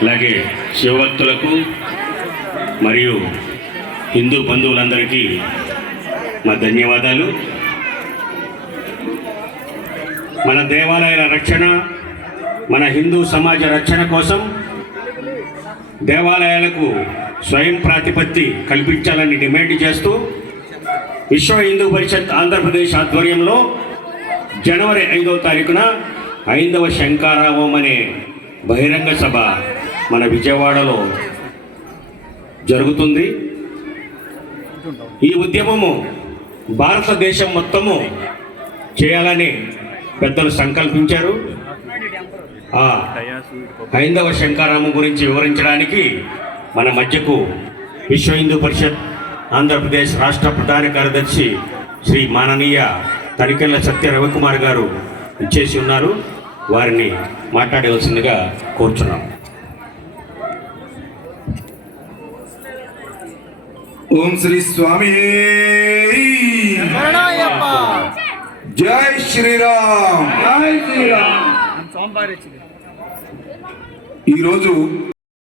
అలాగే శివభక్తులకు మరియు హిందూ బంధువులందరికీ మా ధన్యవాదాలు. మన దేవాలయాల రక్షణ మన హిందూ సమాజ రక్షణ కోసం దేవాలయాలకు స్వయం ప్రాతిపత్తి కల్పించాలని డిమాండ్ చేస్తూ విశ్వ హిందూ పరిషత్ ఆంధ్రప్రదేశ్ ఆధ్వర్యంలో జనవరి ఐదవ తారీఖున ఐదవ శంకారావం అనే బహిరంగ సభ మన విజయవాడలో జరుగుతుంది. ఈ ఉద్యమము భారతదేశం మొత్తము చేయాలని పెద్దలు సంకల్పించారు. హైందవ శంకారామం గురించి వివరించడానికి మన మధ్యకు విశ్వ హిందూ పరిషత్ ఆంధ్రప్రదేశ్ రాష్ట్ర ప్రధాన కార్యదర్శి శ్రీ మాననీయ తనికెళ్ళ సత్య రవికుమార్ గారు ఇచ్చేసి ఉన్నారు. వారిని మాట్లాడవలసిందిగా కోరుచున్నాం. ఓం శ్రీ స్వామి. జై శ్రీరామ్. జై శ్రీరామ్. ఈరోజు